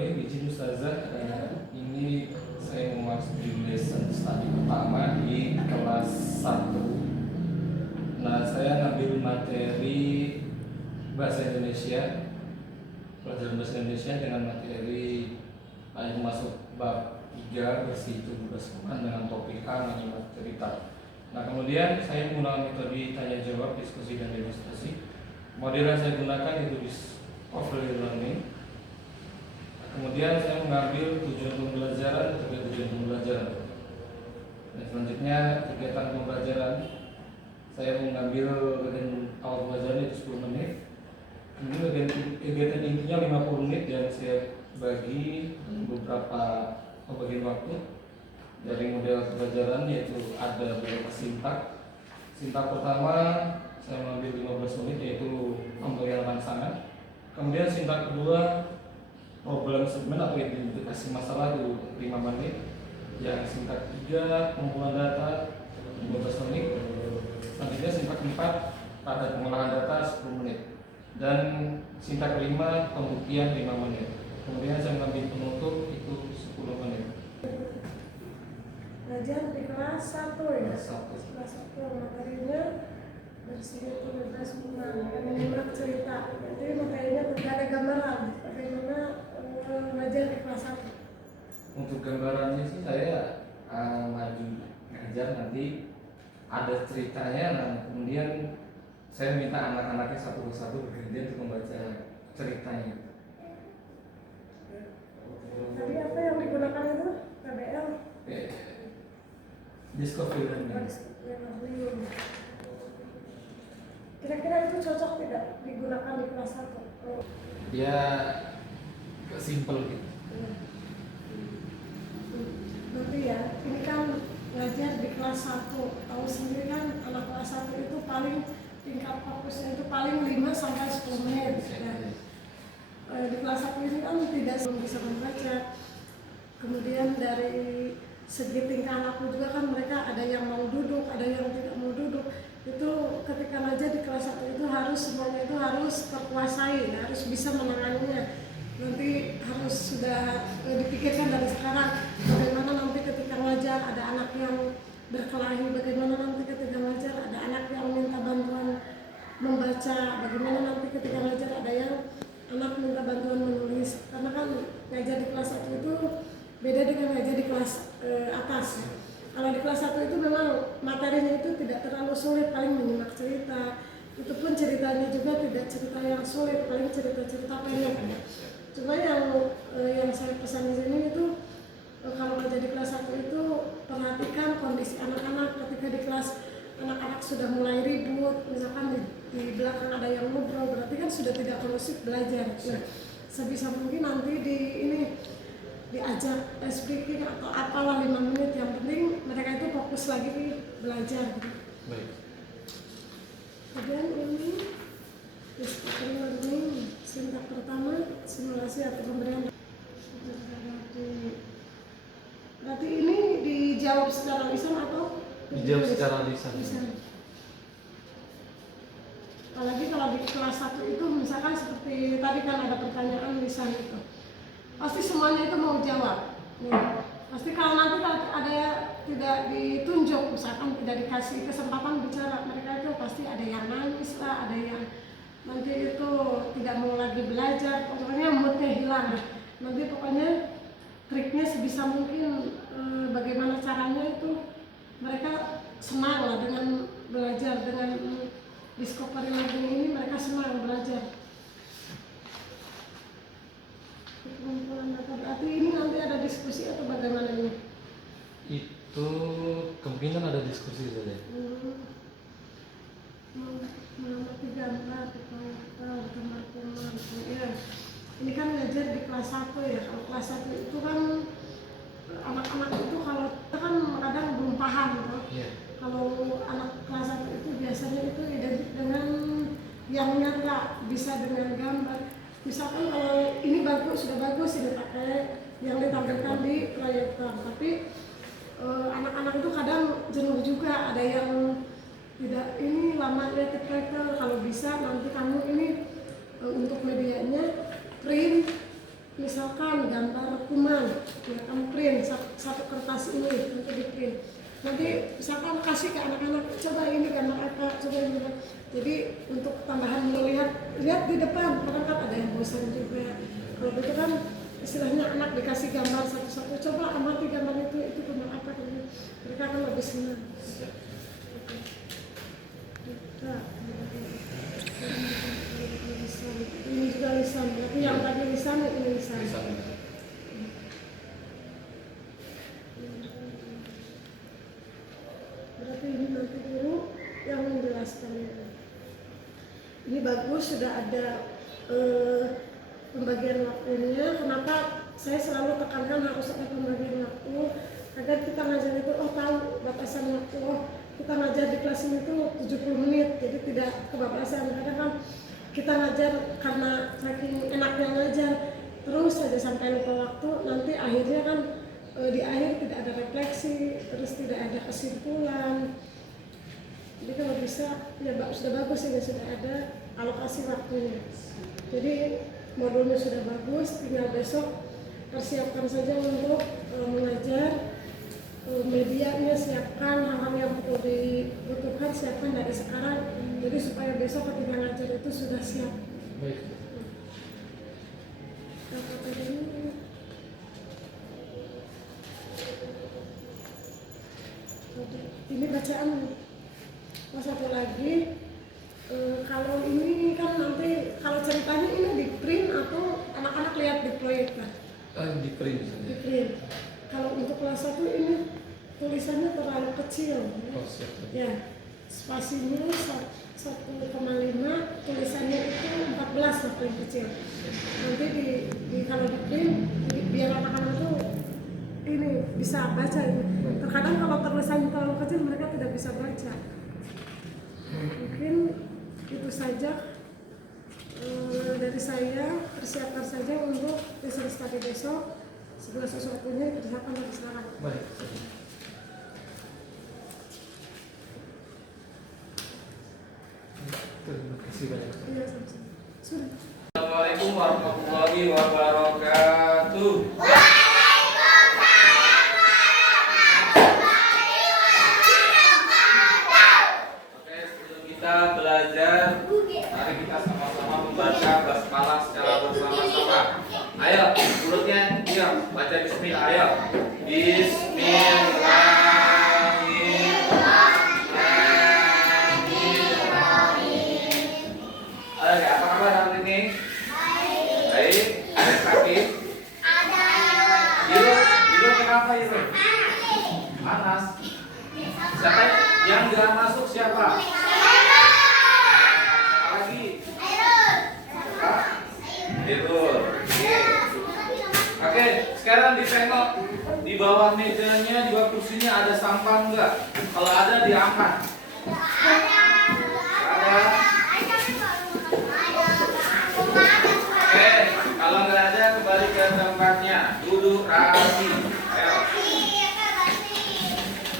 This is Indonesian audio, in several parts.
izin Ustazah, ini saya memasuki lesson study pertama di kelas 1. Nah, saya ngambil materi bahasa Indonesia, pelajaran bahasa Indonesia dengan materi yang masuk bab 3 bersih 17 dengan topik A menyimak cerita. Nah, kemudian saya menggunakan metode tanya jawab, diskusi dan demonstrasi. Model yang saya gunakan itu discovery learning. Kemudian saya mengambil tujuan pembelajaran, tujuan pembelajaran. Dan selanjutnya kegiatan pembelajaran, saya mengambil bagian awal pembelajaran itu 10 menit. Kemudian kegiatan intinya 50 menit dan saya bagi beberapa pembagian waktu. Dari model pembelajaran yaitu ada beberapa sintak. Sintak pertama saya mengambil 15 menit yaitu pemberian rangsangan. Kemudian sintak kedua problem statement atau identifikasi masalah itu 5 menit. Yang sintak 3 pengumpulan data 15 menit. Selanjutnya sintak 4 pada pengolahan data 10 menit. Dan sintak 5 pembuktian 5 menit. Kemudian saya mengambil penutup itu 10 menit. Belajar di kelas 1 ya? Kelas 1 materinya bersih 17 bulan menyimak cerita. Jadi materinya tidak ada gambaran bagaimana belajar di kelas 1. Untuk gambarannya sih saya maju ngajar nanti ada ceritanya. Nah, kemudian saya minta anak-anaknya satu persatu bergantian untuk membaca ceritanya. Tadi apa yang digunakan itu? PBL? Discovery learning. Kira-kira itu cocok tidak digunakan di kelas 1? Ya simple gitu. Berarti ya, ini kan ngajar di kelas 1. Tahu sendiri kan anak kelas 1 itu paling tingkat fokusnya itu paling 5 sampai 10 menit. Ya. Di kelas 1 ini kan tidak bisa membaca. Kemudian dari segi tingkah laku juga kan mereka ada yang mau duduk, ada yang tidak mau duduk. Itu ketika ngajar di kelas 1 itu harus semuanya itu harus terkuasai, harus bisa menanganinya. Nanti harus sudah dipikirkan dari sekarang bagaimana nanti ketika ngajar ada anak yang berkelahi, bagaimana nanti ketika ngajar ada anak yang minta bantuan membaca, bagaimana nanti ketika ngajar ada yang anak minta bantuan menulis. Karena kan ngajar di kelas 1 itu beda dengan ngajar di kelas atas. Kalau di kelas 1 itu memang materinya itu tidak terlalu sulit, paling menyimak cerita. Itu pun ceritanya juga tidak cerita yang sulit, paling cerita-cerita pendek. Cuma yang saya pesan di sini itu kalau ngajar di kelas 1 itu perhatikan kondisi anak-anak ketika di kelas anak-anak sudah mulai ribut, misalkan di belakang ada yang ngobrol, berarti kan sudah tidak kondusif belajar. Nah, sebisa mungkin nanti diajak speaking atau apalah 5 menit, yang penting mereka itu fokus lagi belajar. Baik. Kemudian ini discovery learning, sintak pertama simulasi atau pemberian. Berarti ini dijawab secara lisan atau dijawab secara lisan. Apalagi kalau di kelas 1 itu misalkan seperti tadi kan ada pertanyaan lisan itu. Pasti semuanya itu mau jawab. Ya. Pasti kalau nanti ada tidak ditunjuk, misalkan tidak dikasih kesempatan bicara, mereka itu pasti ada yang nangis lah, ada yang nanti itu tidak mau lagi belajar, pokoknya moodnya hilang. Nanti pokoknya triknya sebisa mungkin bagaimana caranya itu mereka senang lah dengan belajar, dengan discovery learning ini mereka senang belajar. Pengumpulan data, berarti ini nanti ada diskusi atau bagaimana ini? Itu kemungkinan ada diskusi saja. Mengamati gambar, teman-teman, ya. Ini kan ngajar di kelas 1 ya. Kalau kelas 1 itu kan anak-anak itu kalau kan kadang belum paham gitu. Yeah. Kalau anak kelas 1 itu biasanya itu identik dengan yang nyata, bisa dengan gambar. Misalkan kalau ini sudah bagus ini pakai yang ditampilkan di proyektor, tapi anak-anak itu kadang jenuh juga, ada yang tidak ini lama lihat di proyektor. Kalau bisa nanti kamu ini untuk medianya print misalkan gambar kuman, ya kan print satu kertas ini nanti di print. Nanti misalkan kasih ke anak-anak, coba ini gambar apa, coba ini. Jadi untuk tambahan melihat lihat di depan, kadang kan ada yang bosan juga. Kalau itu kan istilahnya anak dikasih gambar satu-satu, coba amati gambar itu gambar apa, mereka akan lebih senang. Ini juga lisan, tapi yang tadi lisan ini lisan. Berarti ini nanti guru yang menjelaskan ini. Ini bagus, sudah ada pembagian waktunya. Kenapa saya selalu tekankan harus ada pembagian waktu agar kita ngajar itu tahu batasan waktu. Kita ngajar di kelas ini tuh 70 menit, jadi tidak kebablasan. Kadang kan kita ngajar karena saking enaknya ngajar terus saja sampai lupa waktu, nanti akhirnya kan di akhir tidak ada refleksi, terus tidak ada kesimpulan. Jadi kalau bisa ya sudah bagus ini sudah ada alokasi waktunya. Jadi modulnya sudah bagus, tinggal besok persiapkan saja untuk mengajar. Medianya siapkan, hal-hal yang perlu dibutuhkan siapkan dari sekarang, jadi supaya besok ketika ngajar itu sudah siap. Baik. Ini bacaan. Satu lagi, kalau ini kan nanti kalau ceritanya ini di print atau anak-anak lihat di proyektor? Di print. Di print. Kalau untuk kelas 1 ini tulisannya terlalu kecil. Oh, siap. Ya, spasinya 1,5, tulisannya itu 14 lah paling kecil. Nanti kalau di print biar anak-anak itu ini bisa baca ini. Terkadang kalau tulisan terlalu kecil mereka tidak bisa baca. Mungkin itu saja dari saya. Persiapkan saja untuk riset study besok. Segala sesuatunya dikerjakan dari sekarang. Baik. Terima kasih banyak. Iya, sama-sama. Sudah. Assalamualaikum warahmatullahi wabarakatuh. Oke, sebelum kita belajar, mari kita sama-sama membaca basmalah secara bersama-sama. Ayo, mulutnya diam, baca bismillah. Ayo. Bismillahirrahmanirrahim. Oke, apa kabar hari ini? Baik. Ada yang sakit? Biru kenapa itu? Panas. Siapa yang nggak masuk siapa? Apa lagi? Tidur. Oke, sekarang ditengok di bawah mejanya, di bawah kursinya ada sampah enggak? Kalau ada diangkat. Ada. Oke, kalau nggak ada kembali ke tempatnya. Duduk rapi. Ayo.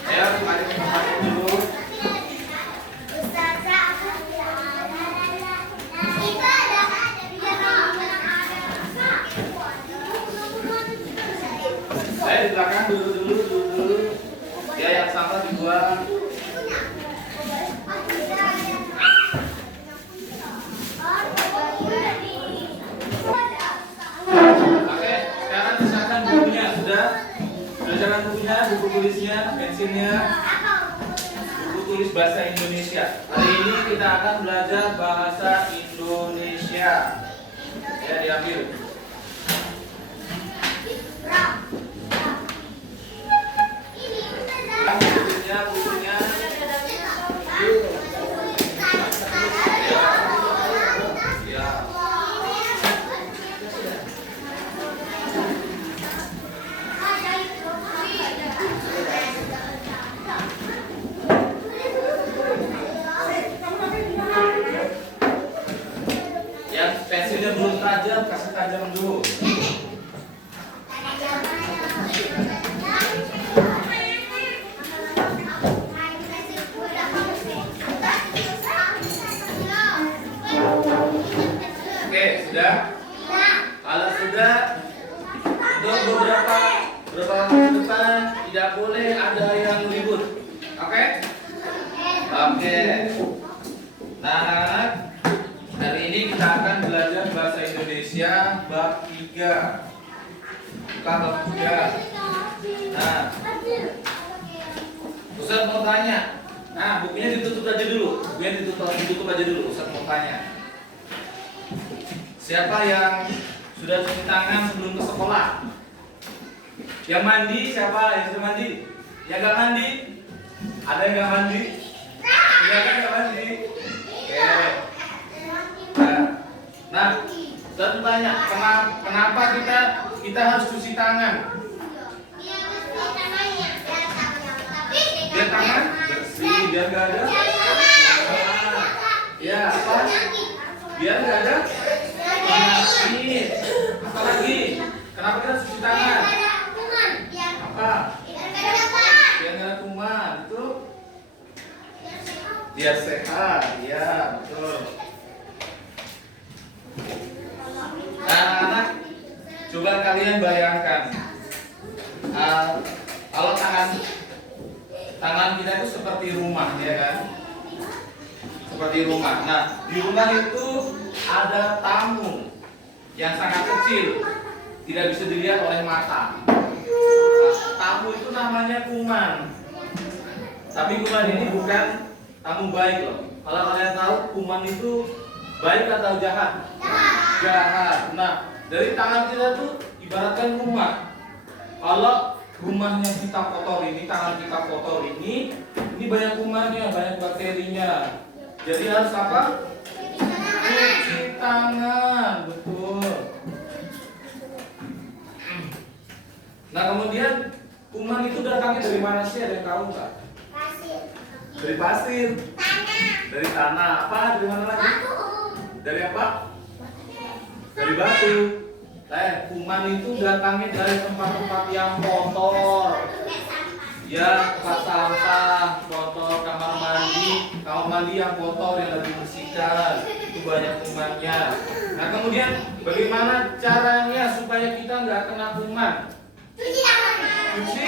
Ayo, kembali ke tempatnya dulu. Saya di belakang dulu. Ya, yang sampah dibuang. Oke, sekarang sisakan bukunya. Sudah sisakan bukunya, buku tulisnya, pensilnya, buku tulis bahasa Indonesia. Hari ini kita akan belajar bahasa Indonesia. Ya, diambil. Bukunya. Ya. Yang pensilnya belum tajam, kasih tajam dulu. Oke, sudah? Kalau sudah, beberapa waktu ke depan tidak boleh ada yang ribut. Oke? Oke. Nah, anak-anak, hari ini kita akan belajar bahasa Indonesia bab 3. Buka bab 3. Nah, Ustaz mau tanya. Nah, bukunya ditutup aja dulu. Ditutup aja dulu. Ustaz mau tanya. Siapa yang sudah cuci tangan sebelum ke sekolah? Yang mandi siapa? Yang sudah mandi? Yang gak mandi? Ada yang gak mandi? Iya kan gak mandi? Oke. Nah, Ustaz tanya, kenapa kita harus cuci tangan? Biar tangan bersih, biar gak ada. Ya, apa? Biar gak ada penyakit. Apa lagi? Kenapa kita cuci tangan? Apa? Biar gak ada kuman. Itu biar sehat. Ya, betul. Nah, anak, coba kalian bayangkan, kalau tangan kita itu seperti rumah, ya kan? Seperti rumah. Nah, di rumah itu ada tamu yang sangat kecil, tidak bisa dilihat oleh mata. Nah, tamu itu namanya kuman. Tapi kuman ini bukan tamu baik loh. Kalau kalian tahu, kuman itu baik atau jahat? Jahat. Nah, dari tangan kita tuh ibaratkan rumah. Kalau rumahnya kita kotor ini, tangan kita kotor ini banyak kumannya, banyak bakterinya. Jadi harus apa? Cuci tangan, betul. Nah, kemudian kuman itu datangnya dari mana sih? Ada yang tahu nggak? Dari pasir. Dari tanah. Apa? Dari mana lagi? Dari apa? Dari batu. Kuman itu datangnya dari tempat-tempat yang kotor. Ya, tempat sampah, kotor, kamar mandi yang kotor yang lagi bersihkan, itu banyak kumannya. Nah, kemudian bagaimana caranya supaya kita nggak kena kuman? Cuci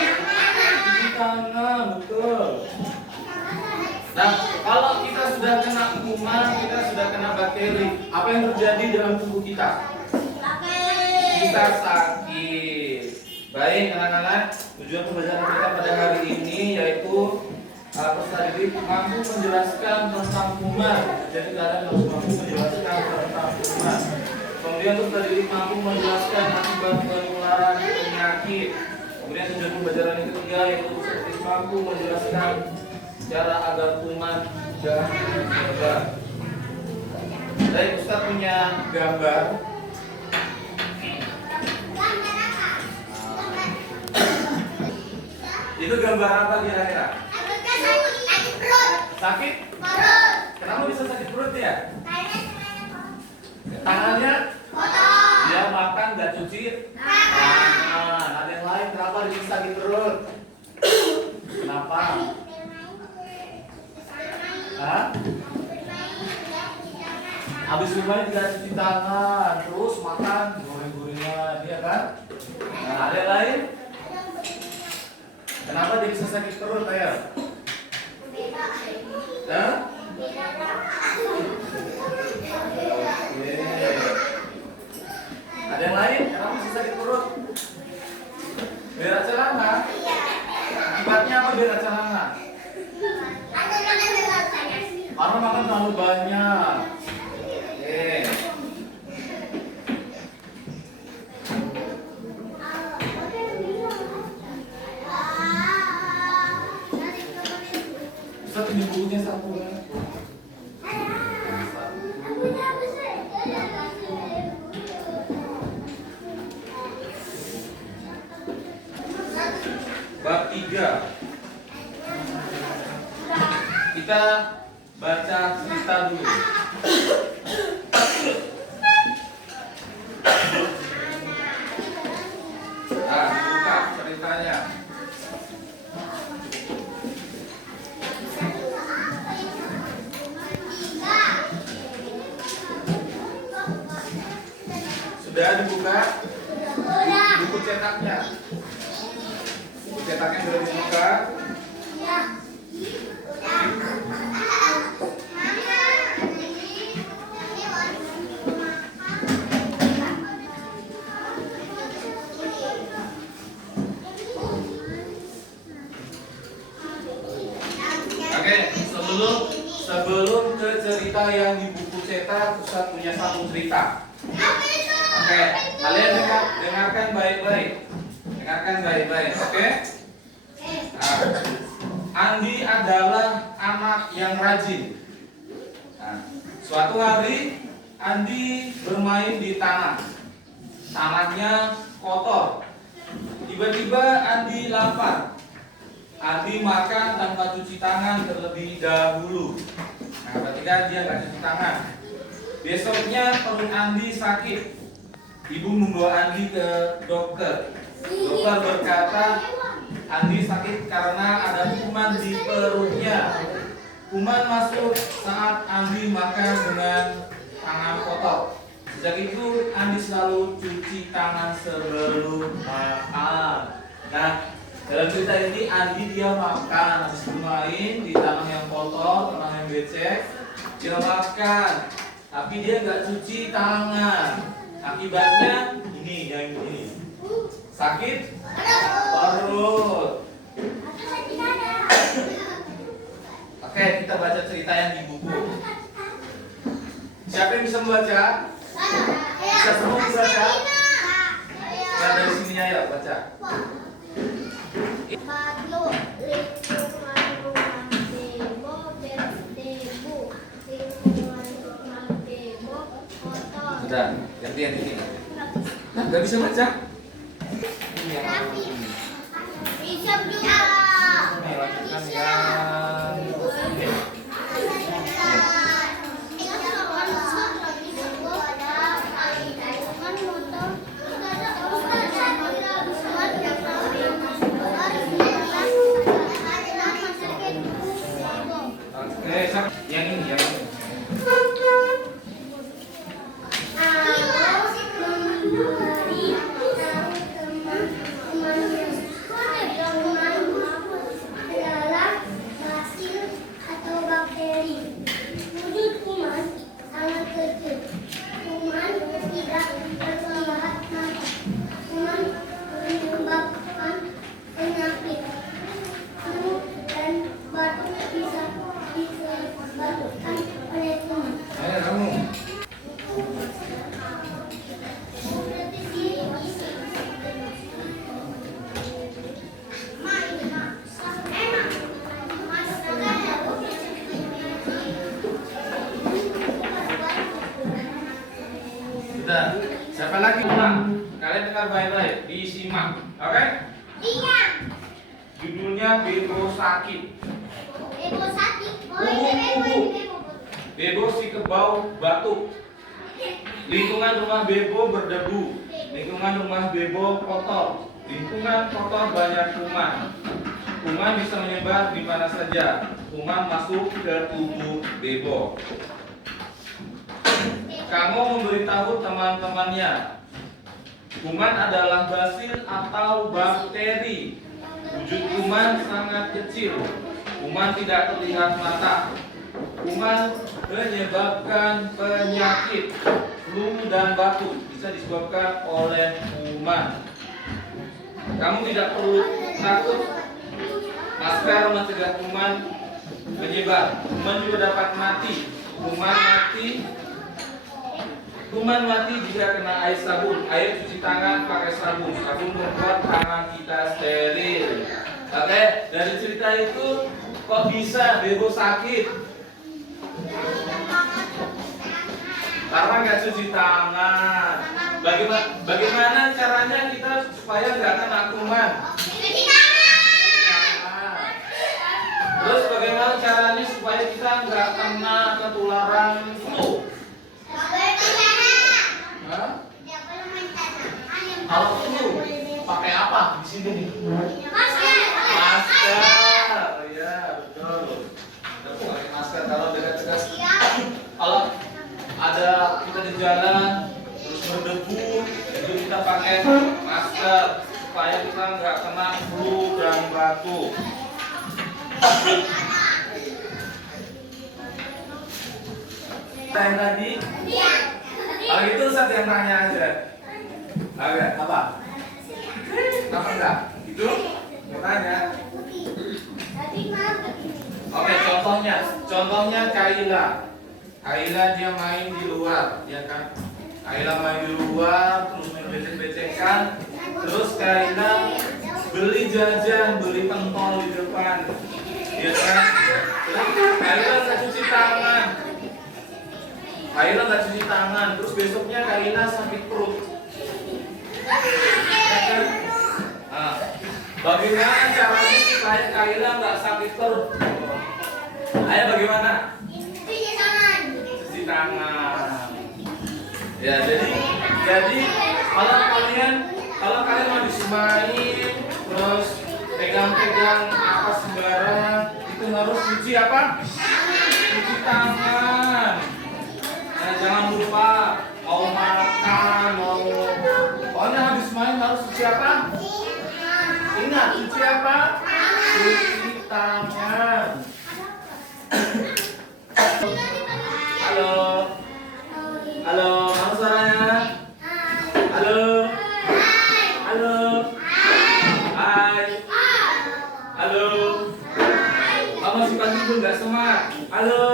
tangan, betul. Nah, kalau kita sudah kena kuman, kita sudah kena bakteri, apa yang terjadi dalam tubuh kita? Kita sakit. Baik, anak-anak, tujuan pembelajaran kita pada hari ini yaitu peserta didik mampu menjelaskan tentang kuman. Jadi kalian harus mampu menjelaskan tentang kuman. Kemudian peserta didik mampu menjelaskan akibat penularan penyakit. Kemudian tujuan pembelajaran yang ketiga yaitu peserta didik mampu menjelaskan cara agar kuman tidak menyebar. Baik, Ustaz punya gambar. Itu gambar apa kira-kira? Sakit? Kenapa bisa sakit perut ya? Tangannya? Dia makan nggak cuci tangan. Ada yang lain kenapa bisa sakit perut? Kenapa? Hah? Habis bermain tidak cuci tangan, terus makan goreng-gorengan, dia kan? Nah, ada yang lain? Kenapa dia bisa sakit perut, ayah? Hah? Oke. Ada yang lain? Kenapa bisa sakit perut? Berak celana? Akibatnya apa berak celana? Karena makan terlalu banyak. Oke. Ustaz ini bukunya satu ya. Bab 3. Kita baca cerita dulu. Nah, buka ceritanya. Sudah dibuka buku cetaknya. cetaknya sudah dibuka. Oke, sebelum ke cerita yang di buku cetak, Ustaz punya satu cerita. Oke, kalian dengarkan baik-baik. Dengarkan baik-baik, oke? Nah, Andi adalah anak yang rajin. Nah, suatu hari Andi bermain di tanah. Tanahnya kotor. Tiba-tiba Andi lapar. Andi makan tanpa cuci tangan terlebih dahulu. Nah, ketika dia nggak cuci tangan, besoknya perut Andi sakit. Ibu membawa Andi ke dokter. Dokter berkata, Andi sakit karena ada kuman di perutnya. Kuman masuk saat Andi makan dengan tangan kotor. Sejak itu Andi selalu cuci tangan sebelum makan. Nah, dalam cerita ini Andi dia makan habis bermain di tanah yang kotor, tanah yang becek, dia makan, tapi dia nggak cuci tangan. Akibatnya ini yang ini sakit perut. Oke, kita baca cerita yang di buku. Siapa yang bisa membaca? Bisa semua membaca? Ya, dari sini ayo baca. Pablo, lingkungan rumah Bebo berdebu, lingkungan rumah Bebo kotor. Sudah, ganti yang ini. Nah, nggak bisa baca? Iya. Bisa juga. Oke, lanjutkan ya. Oke, yang ini yang ini. Ayo kamu. Sudah. Siapa lagi ulang? Kalian dengar baik-baik, disimak. Oke? Iya. Judulnya Bebo Sakit. Bebo sakit. Oh, ini Bebo. Bebo si kebau batuk. Lingkungan rumah Bebo berdebu. Lingkungan rumah Bebo kotor. Lingkungan kotor banyak kuman. Kuman bisa menyebar di mana saja. Kuman masuk ke tubuh Bebo. Kamu memberitahu teman-temannya. Kuman adalah basil atau bakteri. Wujud kuman sangat kecil. Kuman tidak terlihat mata. Kuman menyebabkan penyakit flu dan batuk, bisa disebabkan oleh kuman. Kamu tidak perlu takut. Masker mencegah kuman menyebar. Kuman juga dapat mati. Kuman mati jika kena air sabun. Air cuci tangan pakai sabun. Sabun membuat tangan kita steril. Oke, dari cerita itu kok bisa Bebo sakit? Karena nggak cuci tangan. Bagaimana caranya kita supaya nggak kena kuman? Terus bagaimana caranya supaya kita nggak kena ketularan flu? Hah? Kalau flu pakai apa di sini nih? Masker. Ya, betul. Kita pakai masker kalau dekat-dekat. Kalau ada kita di jalan terus berdebu, itu kita pakai masker. supaya kita nggak kena flu dan batuk. Yang tadi, kalau gitu Ustaz yang tanya aja. Oke, apa? Apa enggak? Itu mau tanya. Oke, contohnya Kaila dia main di luar, ya kan? Kaila main di luar, terus main becek-becekan, terus Kaila beli jajan, beli pentol di depan, ya kan? Terus Kaila nggak cuci tangan, terus besoknya Kaila sakit perut, ya kan? Nah, bagaimana caranya supaya Kaila nggak sakit perut? Ayo bagaimana? Cuci tangan. Ya, jadi kalau kalian habis main terus pegang-pegang apa sembarang, itu harus cuci apa? Cuci tangan. Nah, jangan lupa mau makan, pokoknya habis main harus cuci apa? Ingat, cuci apa? Cuci tangan. Halo, mana suaranya? Halo, hai, halo. Kamu masih pagi pun nggak semangat? Halo.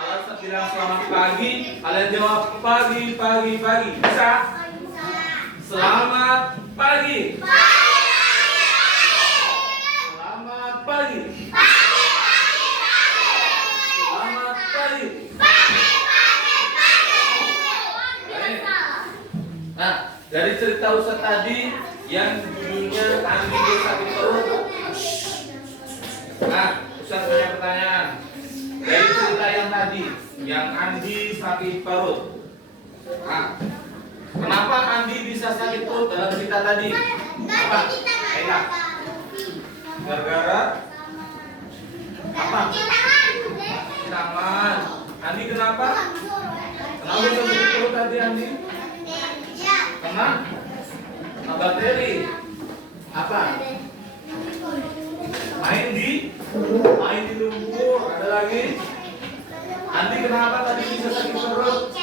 Kalau saya bilang selamat pagi, kalian jawab pagi. Bisa? Selamat pagi. Selamat pagi. Selamat pagi. Nah, dari cerita Ustaz tadi yang judulnya Andi dia sakit perut. Nah, Ustaz punya pertanyaan. Dari cerita yang tadi, yang Andi sakit perut. Nah, kenapa Andi bisa sakit perut dalam cerita tadi? Apa? Enak. Gara-gara apa? Tangan. Andi kenapa? Kenapa bisa sakit perut tadi Andi? Kena bakteri. Apa? Main di lumpur. Ada lagi? Andi kenapa tadi bisa sakit perut?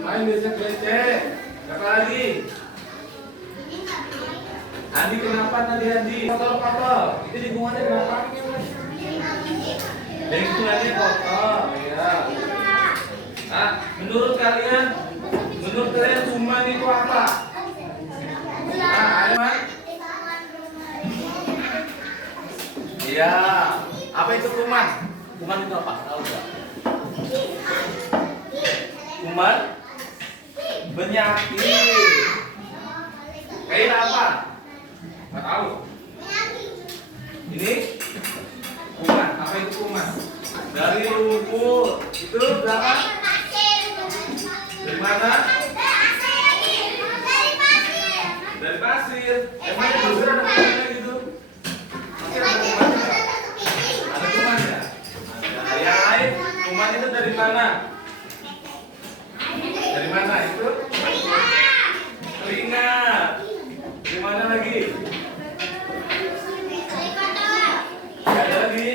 Main becek-becek. Apa lagi? Andi kenapa tadi Andi? Kotor. Itu lingkungannya kenapa? Lingkungannya kotor. Ya. Nah, menurut kalian kuman itu apa? Nah, ayo Man. Iya. Apa itu kuman? Kuman itu apa? Tahu nggak? Kuman penyakit. Kayak apa? Nggak tahu. Ini kuman. Apa itu kuman? Dari lumpur. Itu berapa? Dari mana? Dari pasir. Emangnya bener ada kumannya gitu? Masih ada kumannya? Ada kumannya? Dari air. Kuman itu dari mana? Dari mana itu? Keringat. Dari mana lagi? Gak ada lagi?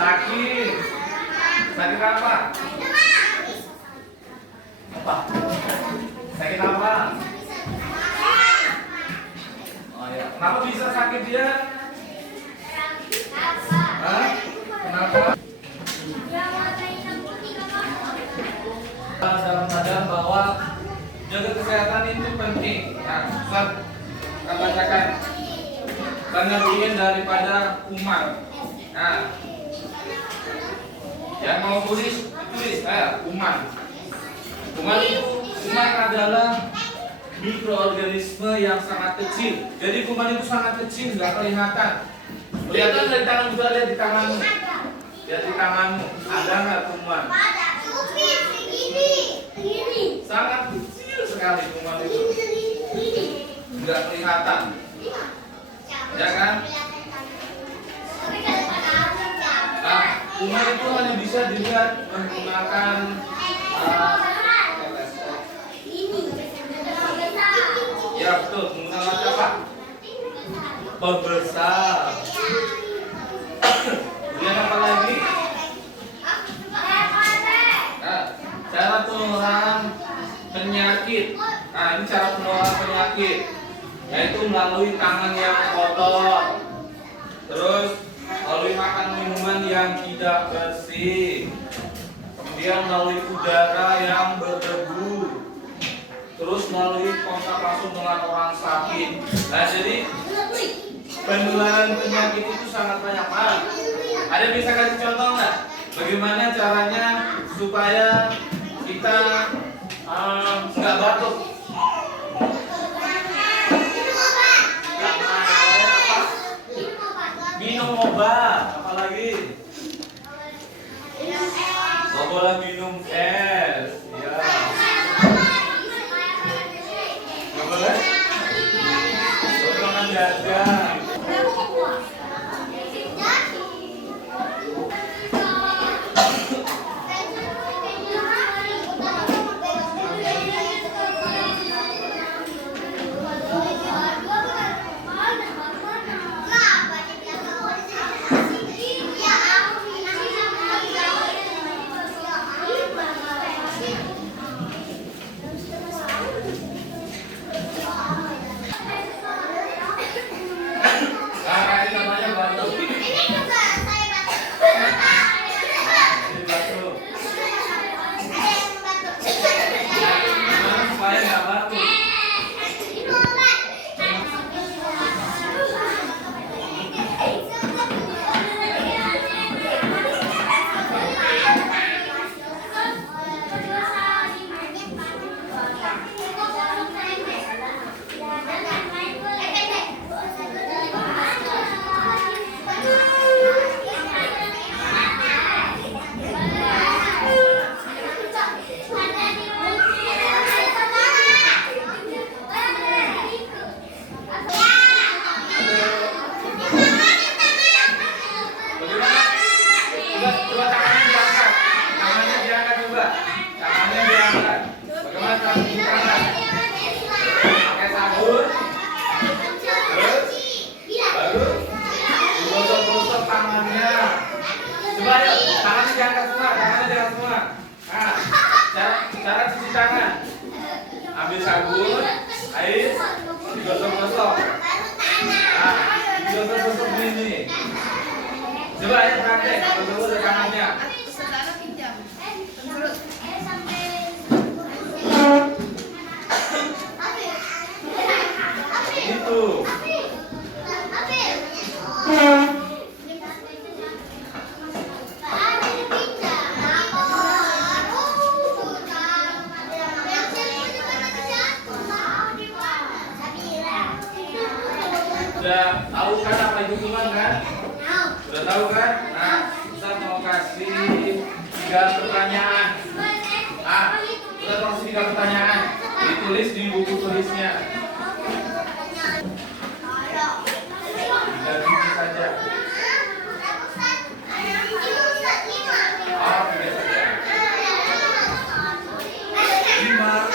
Sakit. Sakit apa? Apa? Sakit apa? Oh ya. Kenapa bisa sakit dia? Hah? Kenapa? Dalam keadaan bahwa jaga kesehatan itu penting. Nah, Ustaz katakan pengertian daripada kuman. Nah, yang mau tulis kuman. Kuman adalah mikroorganisme yang sangat kecil. Jadi kuman itu sangat kecil, nggak kelihatan. Kelihatan dari tangan, bisa lihat di tanganmu. Lihat di tanganmu, ada nggak kuman? Sangat kecil sekali kuman itu, nggak kelihatan, ya kan? Nah, Kuman itu hanya bisa dilihat menggunakan ya betul, menggunakan apa? Pembesar. Kemudian apa lagi? Nah, cara penularan penyakit. Nah, ini cara penularan penyakit, yaitu melalui tangan yang kotor, terus melalui makan minuman yang tidak bersih, kemudian melalui udara yang berdebu, terus melalui kontak langsung dengan orang sakit. Nah, jadi penularan penyakit itu sangat banyak banget. Ada bisa kasih contoh nggak? Bagaimana caranya supaya kita nggak batuk? Minum obat, apalagi? Nggak boleh minum es, ya. Nggak boleh? Jangan jajan. Nah, ini namanya batuk. Ini batuk. Gimana supaya nggak batuk? Bagaimana? Coba tangannya diangkat. Tangannya diangkat coba. Tangannya diangkat. Bagaimana cara cuci tangan? Pakai sabun. Terus baru digosok-gosok tangannya. Coba yuk, tangannya diangkat semua. Tangannya diangkat semua. Nah, cara cuci tangan. Ambil sabun, air, digosok-gosok. Nah, digosok-gosok begini. Coba ayo praktek, gosok-gosok tangannya. Gitu. Sudah tahu kan apa itu kuman kan? Sudah tahu kan? Nah, Ustaz mau kasih 3 pertanyaan. Ustaz mau kasih 3 pertanyaan. Ditulis di buku tulisnya. 3 biji saja. Oh, 3 saja. 5.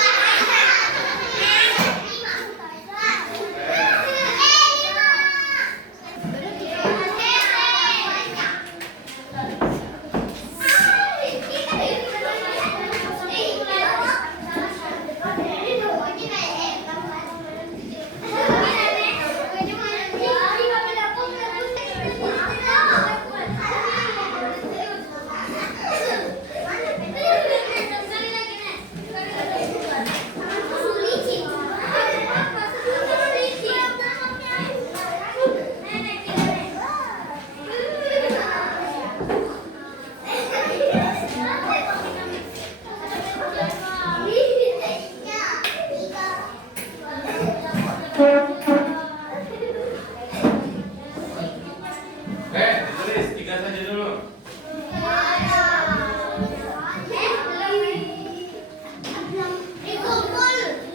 Ditulis 3 saja dulu.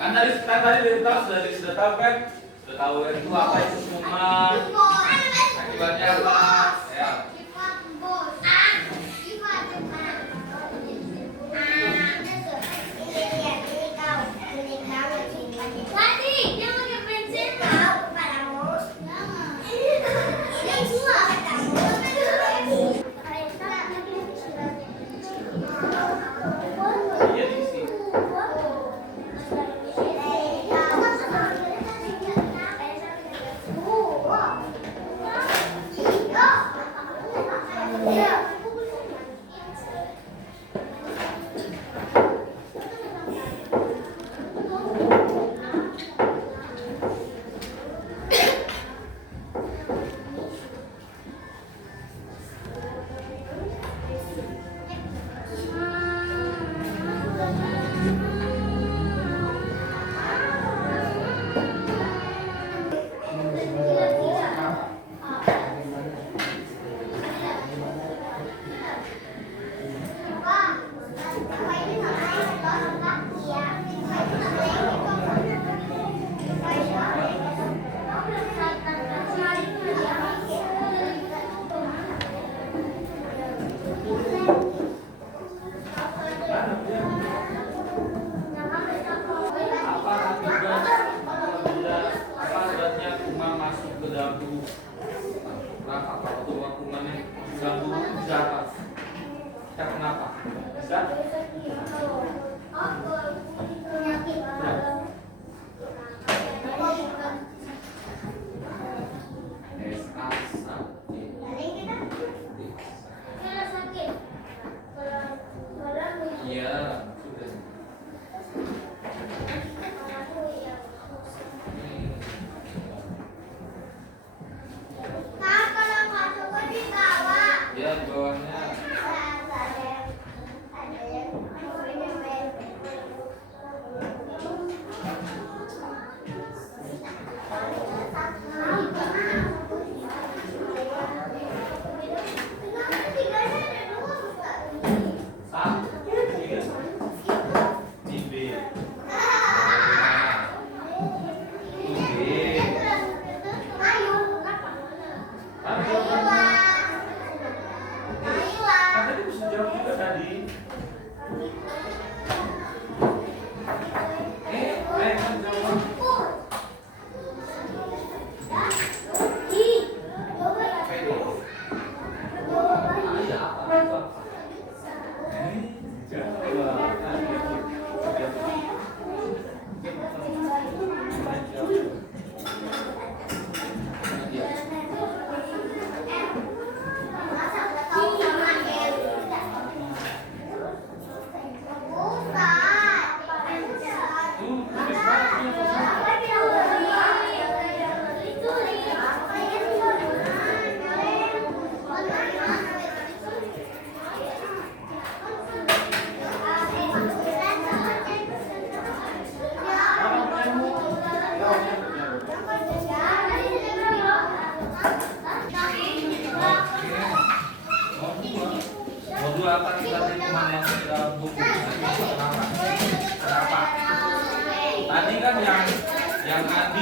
Kan tadi sudah tahu kan? Sudah tahu itu apa itu kuman, akibatnya apa? Ya.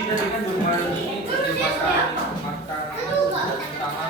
tadi kan bermain ini makan utama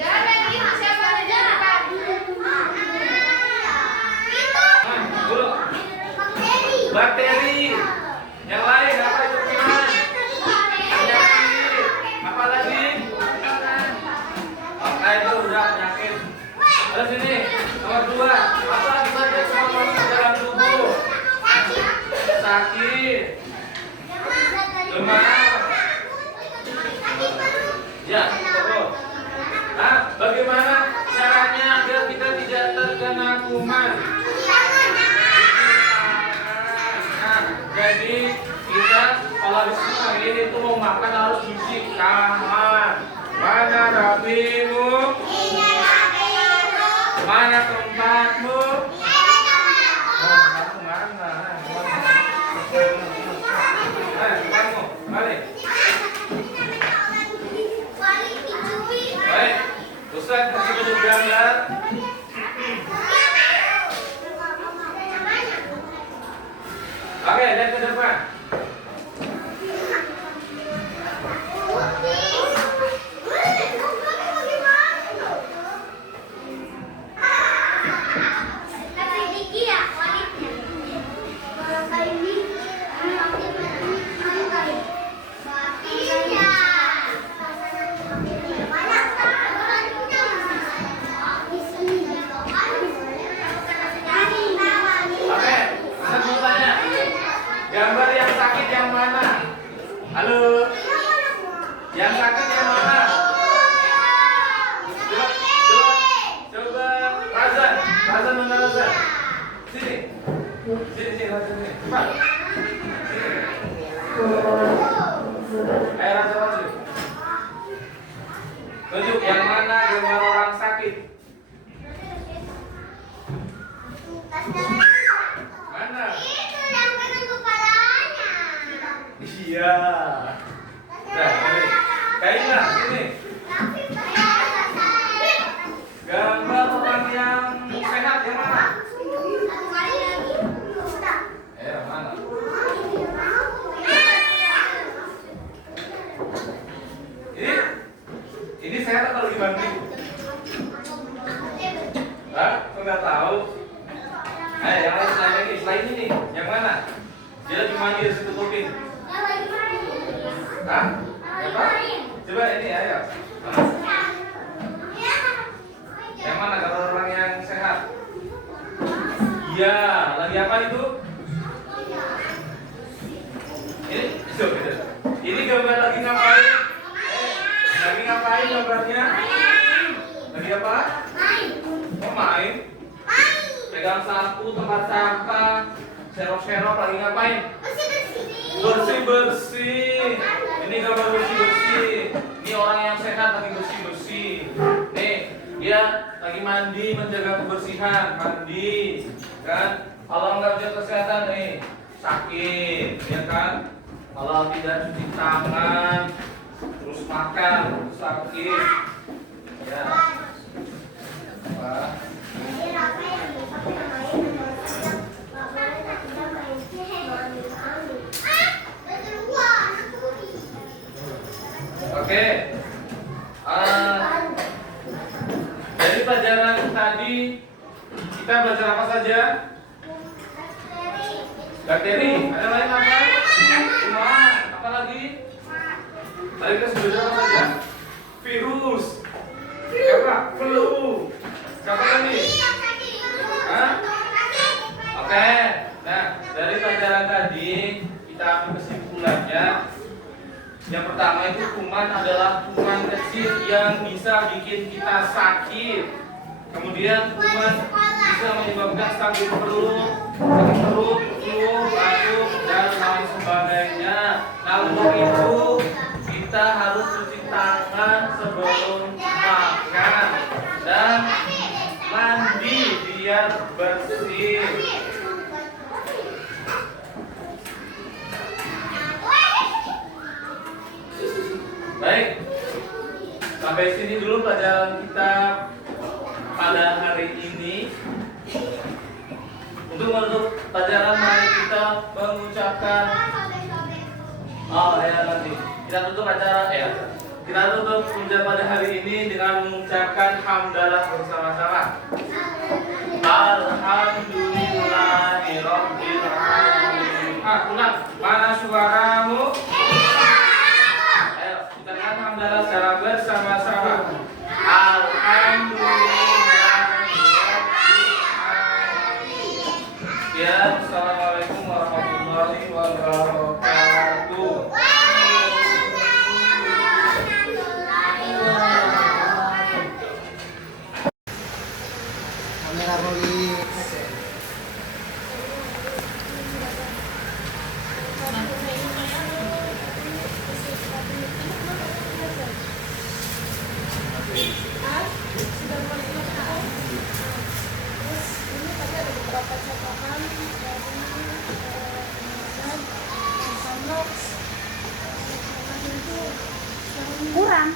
Ya. Ada sini. Nomor 2. Apa saja semua masuk ke dalam tubuh? Sakit. Lemah. Ya, betul. Nah, bagaimana caranya agar kita tidak terkena kuman? Nah, jadi kita kalau habis ini itu mau makan harus cuci tangan. Mana rapimu? Mana tempatmu? Tempatmu mana? Tempatmu, balik. Baik, Ustaz kasih bentuk gambar. Oke, lihat ke depan. Oke, Ustaz mau tanya. Gambar yang sakit yang mana? Halo. Yang sakit yang mana? Coba Razan. Razan mana Razan? Sini. Sini Razan sini. Cepat. Ayo Razan maju. Tunjuk yang mana gambar orang sakit. Mana? Iya. Nah, kayaknya sini. Gambar orang yang sehat yang mana? Mana? Ini sehat atau lagi banting? Hah? Enggak tahu. Yang lain lagi. Selain ini, yang mana? Dia lagi mandi di situ kuping. Hah? Apa? Coba ini ayo. Yang mana kalau orang yang sehat? Iya, lagi apa itu? Ini gambar lagi ngapain? Lagi ngapain gambarnya? Lagi apa? Oh, main. Pegang sapu, tempat sampah, serok-serok, lagi ngapain? Bersih-bersih. Ini gambar bersih-bersih. Ini orang yang sehat lagi bersih-bersih. Nih, dia lagi mandi, menjaga kebersihan, mandi, kan? Kalau nggak jaga kesehatan nih, sakit, ya kan? Kalau tidak cuci tangan, terus makan, sakit, ya. Apa? Oke. Dari pelajaran tadi kita belajar apa saja? Bakteri. Ada lain apa? Kuman. Apa lagi? Tadi kita sudah belajar apa saja? Virus. Apa? Flu. Siapa lagi? Hah? Oke. Nah, dari pelajaran tadi kita ambil kesimpulannya. Yang pertama itu kuman adalah kuman kecil yang bisa bikin kita sakit. Kemudian kuman bisa menyebabkan sakit perut, flu, batuk dan lain sebagainya. Nah, untuk itu kita harus cuci tangan sebelum makan dan mandi biar bersih. Baik, sampai sini dulu pelajaran kita pada hari ini. Untuk menutup pelajaran mari kita mengucapkan nanti kita tutup acara kita tutup pelajaran pada hari ini dengan mengucapkan hamdalah bersama-sama. Alhamdulillahirabbil alamin. Ulang, mana suaramu? Hamdalah secara bersama-sama. Alhamdulillah. karo di Kurang.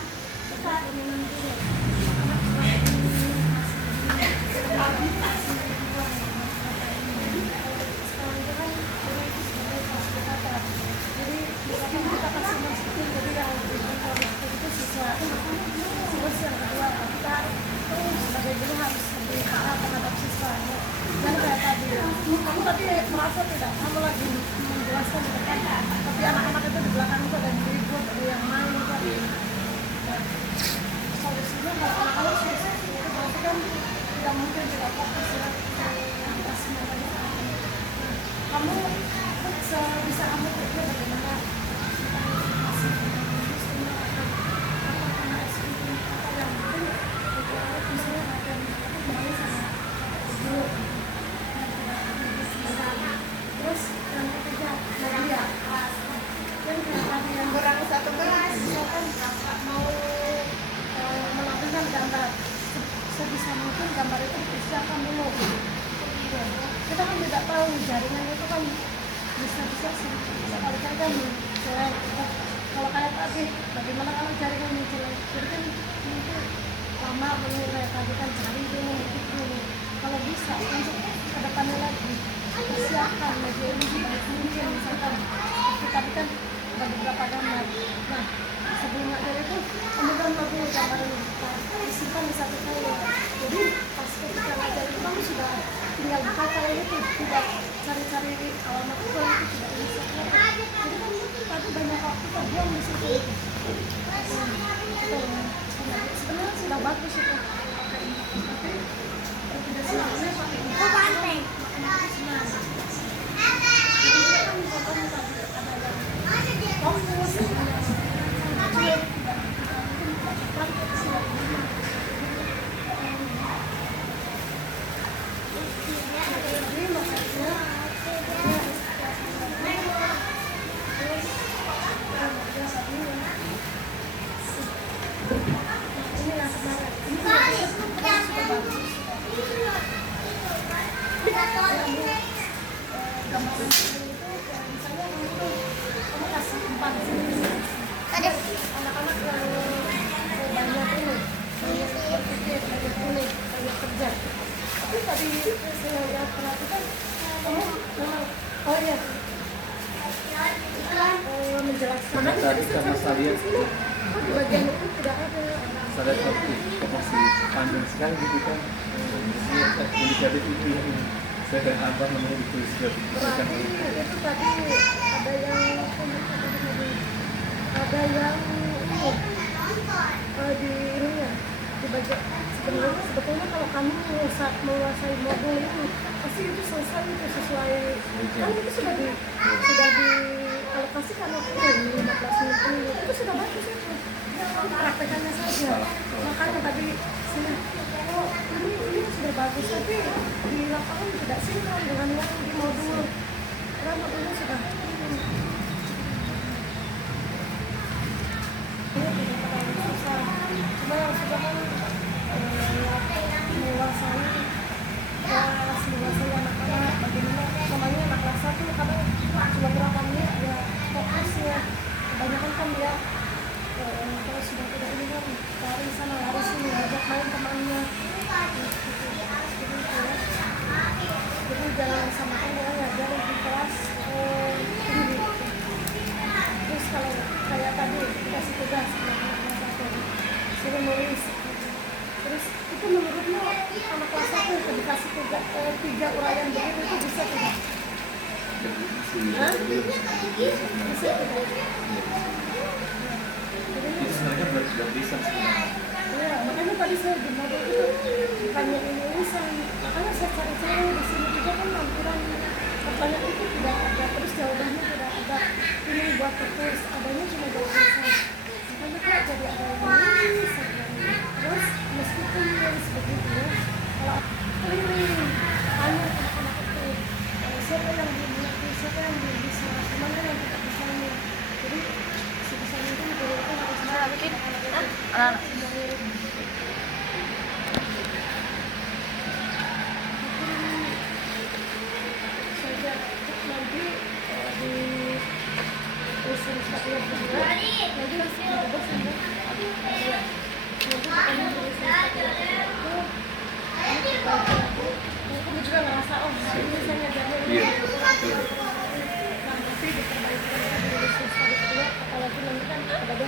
Kamu tadi merasa tidak kamu lagi menjelaskan kan, tapi anak-anak itu di belakang itu ada yang ribut, ada yang main tadi. Solusinya kalau anak-anak susah, berarti kan tidak mungkin tidak fokus ya yang kasihnya tadi. Kamu bisa kamu kerja bagaimana masih apa yang penting misalnya latihan kembali sama guru. Terus yang ketiga media yang tadi yang Kurang 1 gelas. misalkan kakak mau menampilkan gambar sebisa mungkin gambar itu dipersiapkan dulu. Kita kan tidak tahu jaringan itu kan bisa sekali-kali kan jelek. Kalau kayak tadi bagaimana kalau jaringan jelek, jadi kan mungkin lama mengurai tadi kan cari dulu itu. Kalau bisa untuk ke depannya lagi persiapkan media ini sebaik mungkin, misalkan seperti tadi kan ada beberapa gambar. Nah sebelum ada itu kamu gambar dulu gambar ini disimpan di satu file. Jadi pas ketika ngajar itu kamu sudah tinggal buka file itu, tidak cari-cari alamat itu tidak bisa. Jadi kan tadi banyak waktu terbuang di situ. Itu sebenarnya sudah bagus itu. Tapi tidak selamanya pakai Kok banteng? anak-anak yang banyak ini banyak berpikir, banyak unik, banyak kerja. Tapi tadi saya lihat perhatikan kamu memang menjelaskan Tadi karena saya lihat di bagian itu tidak ada. saya lihat masih panjang sekali gitu kan. Indikatif itu yang saya dan abang namanya ditulis Berarti itu tadi ada yang di ininya di bagian sebetulnya kalau kamu menguasai modul itu pasti itu selesai itu sesuai kan itu sudah dialokasikan waktunya 15 menit itu sudah bagus itu praktekannya saja. Makanya tadi sini ini sudah bagus tapi di lapangan tidak sinkron dengan yang di modul karena modulnya sudah cuma yang sudah kan menguasai anak-anak bagaimana namanya anak kelas 1 kadang cuma berapa menit ya fokusnya kebanyakan kan dia kalau sudah tidak ini kan lari sana lari sini ngajak main temannya jadi jangan samakan dengan ngajar di kelas tinggi. Terus kalau kayak tadi dikasih tugas suruh nulis, terus itu menurutmu anak kelas 1 dikasih tugas 3 uraian begitu itu bisa tidak? Bisa tidak? itu sebenarnya belum bisa sebenarnya. Iya, makanya tadi saya di modul itu tanya tulisan, makanya saya cari-cari di sini juga kan lampiran pertanyaan itu tidak ada, terus jawabannya tidak ada. Ini buat tertulis, adanya cuma jawaban saya. Makanya kok jadi ada yang nulis, terus meskipun nulis begitu, kalau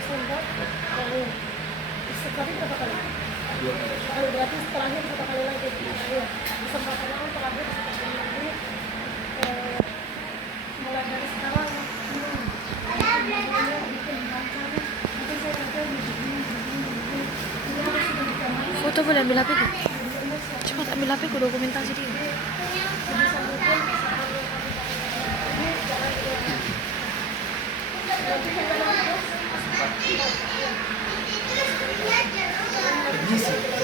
Desember yang sekali berapa kali? 2 kali. Kali berarti terakhir 1 kali lagi. Iya. Kesempatan yang terakhir 1 kali lagi. Mulai dari sekarang bikin baca nanti saya kerja begini. Ini harus sudah dikamar. Foto boleh ambil HP ku? Cepat ambil HP ku, dokumentasi dia. Permisi.